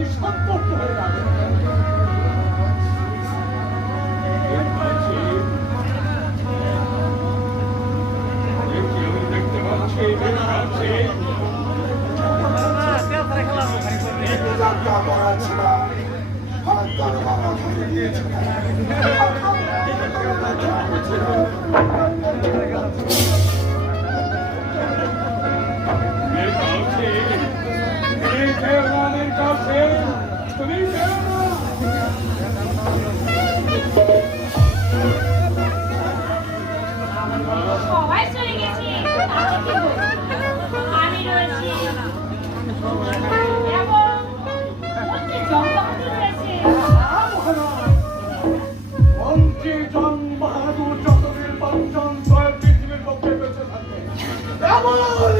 অতি সম্পর্ক হয়ে যাবে দেখতে দেখি এমন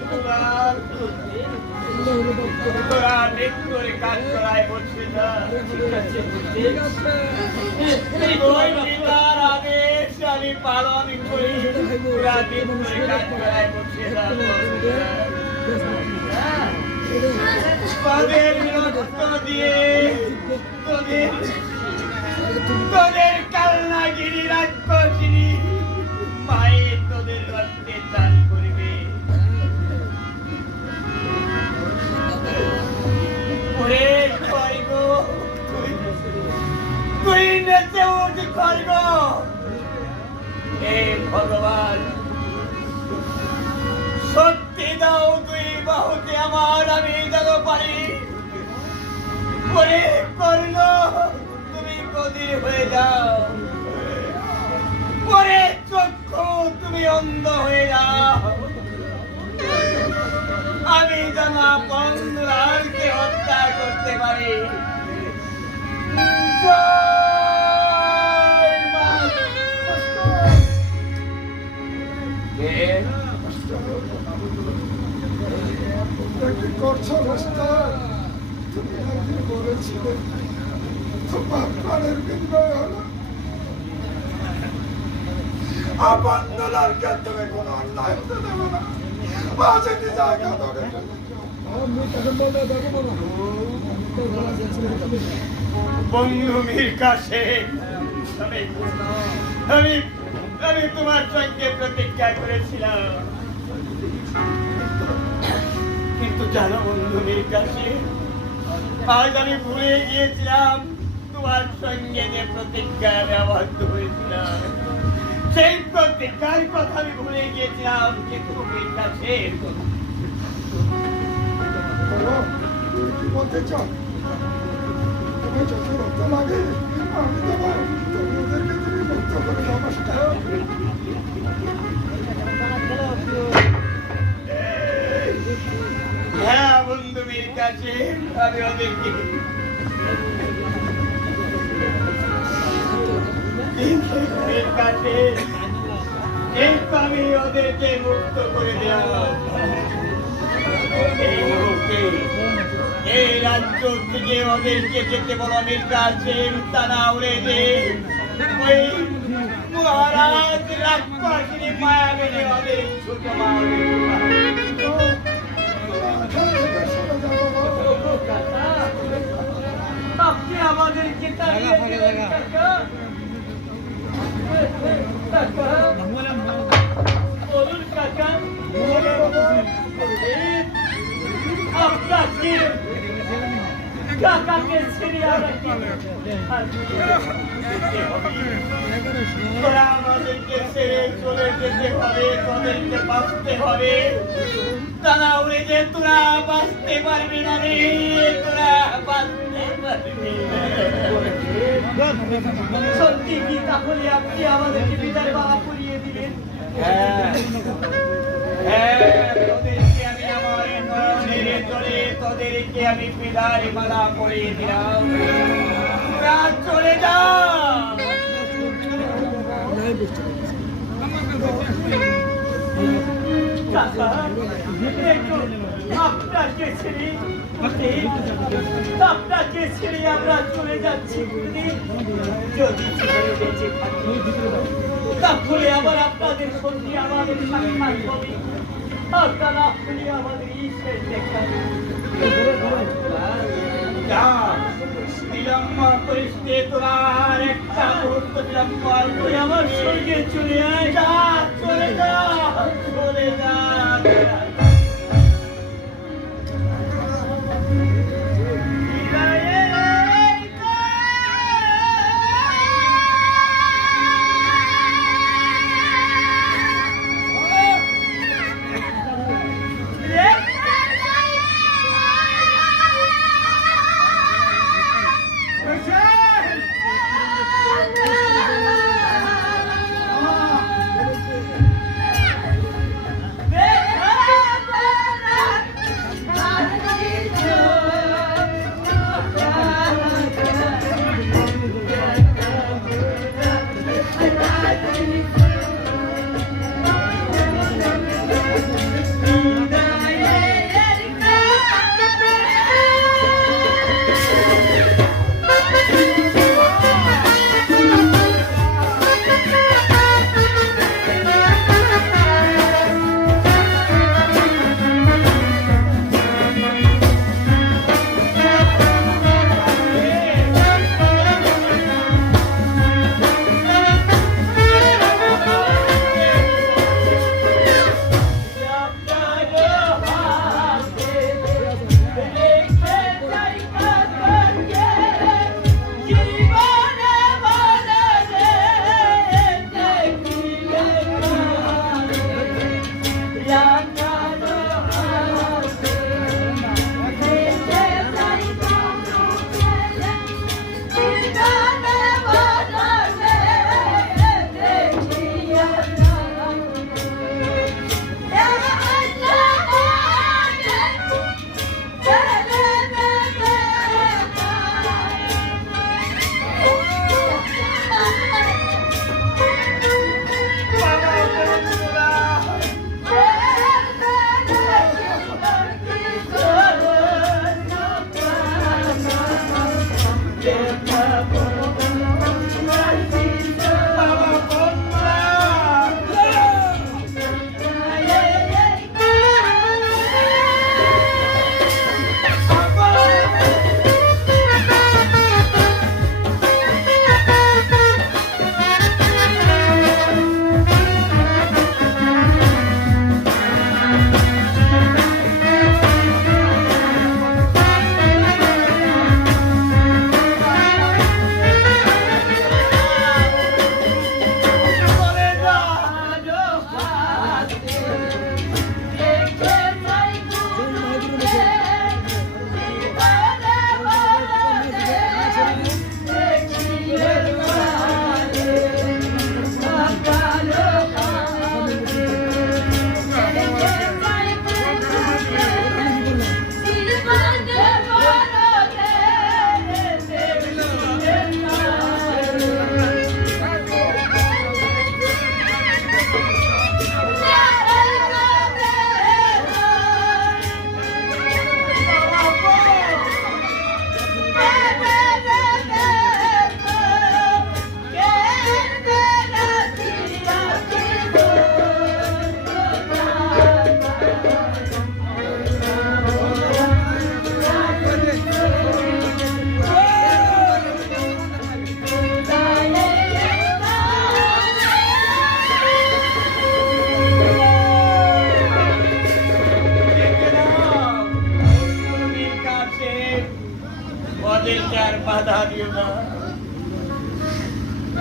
তুলার তোরা নেট করে পালন করি পুরা দিন করে কাজ করায় বলছে না তাদের রক্ত দিয়ে তোদের তোদের কালনাগিরি রাক্ষসিনী মায়ের তোদের রক্তে চান করবে হে ভগবান, সত্যি দাও তুই বাহুতে আমার, আমি যেন পারি। ওরে কর্ণ তুমি কদির হয়ে যাও। ওরে চক্ষু, তুমি অন্ধ হয়ে যাও। আমি যেন বন্ধুরাকে হত্যা করতে পারি। কি করছ মাস্টার তুমি একদিন বলেছিলে তোমার প্রাণের বিনিময় হলো। আপন দলারকে তুমি কোনো অন্যায় হতে দেবে না। আজ একটি জায়গা ধরে বন্ধু মীর কাছে আমি আমি তোমার সঙ্গে প্রতিজ্ঞা করেছিলাম। কিন্তু জানো বন্ধু মীর কাছে আজ আমি ভুলে গিয়েছিলাম, তোমার সঙ্গে যে প্রতিজ্ঞা আবদ্ধ হয়েছিলাম সেই প্রতিজ্ঞার কথা আমি ভুলে গিয়েছিলাম কাছে বলো, তুমি কি বলতে চাও? তুমি যত রক্ত লাগে, আমি দেবো। তুমি তুমি মুক্ত করে দাও হ্যাঁ বন্ধু মীর আমি ওদেরকে কিন্তু আমি ওদেরকে মুক্ত করে দিলাম এই রাজ্য থেকে ওদেরকে যেতে বলো মির কাছে তারা উড়ে যে মায়া মেনে ওদের ছোট আপনি আমাদেরকে তাড়িয়ে দিলেন কাকা কাকা বলুন কাকা আপনাকে কাকাকে ছেড়ে আমরা কি তোরা আমাদেরকে ছেড়ে চলে যেতে হবে তোদেরকে বাঁচতে হবে তারা উড়ে যে তোরা বাঁচতে পারবি না রে তোরা বাঁচতে পারবি সত্যি কি তাহলে আপনি আমাদেরকে হ্যাঁ হ্যাঁ তোদেরকে আমি আমার নয়নের জলে তোদেরকে আমি বিদায় মালা পরিয়ে দিলাম। তোরা চলে যা। কাকা, একটু আপনাকে ছেড়ে আমরা চলে যাচ্ছি যদি বেঁচে তাহলে আবার আপনাদের সঙ্গে আমাদের সাক্ষাৎ হবে আপনারা আপনি আমাদের ঈশ্বর দেখা বিলম্ব করিস নে একটা মুহূর্ত বিলম্ব আর আমার সঙ্গে চলে আয়। চলে যা।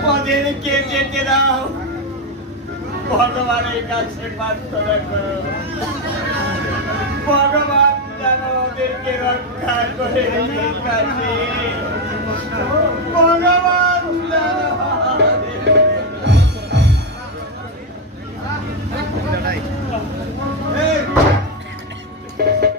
ওদেরকে যেতে দাও। ভগবানের ভগবান ভগবান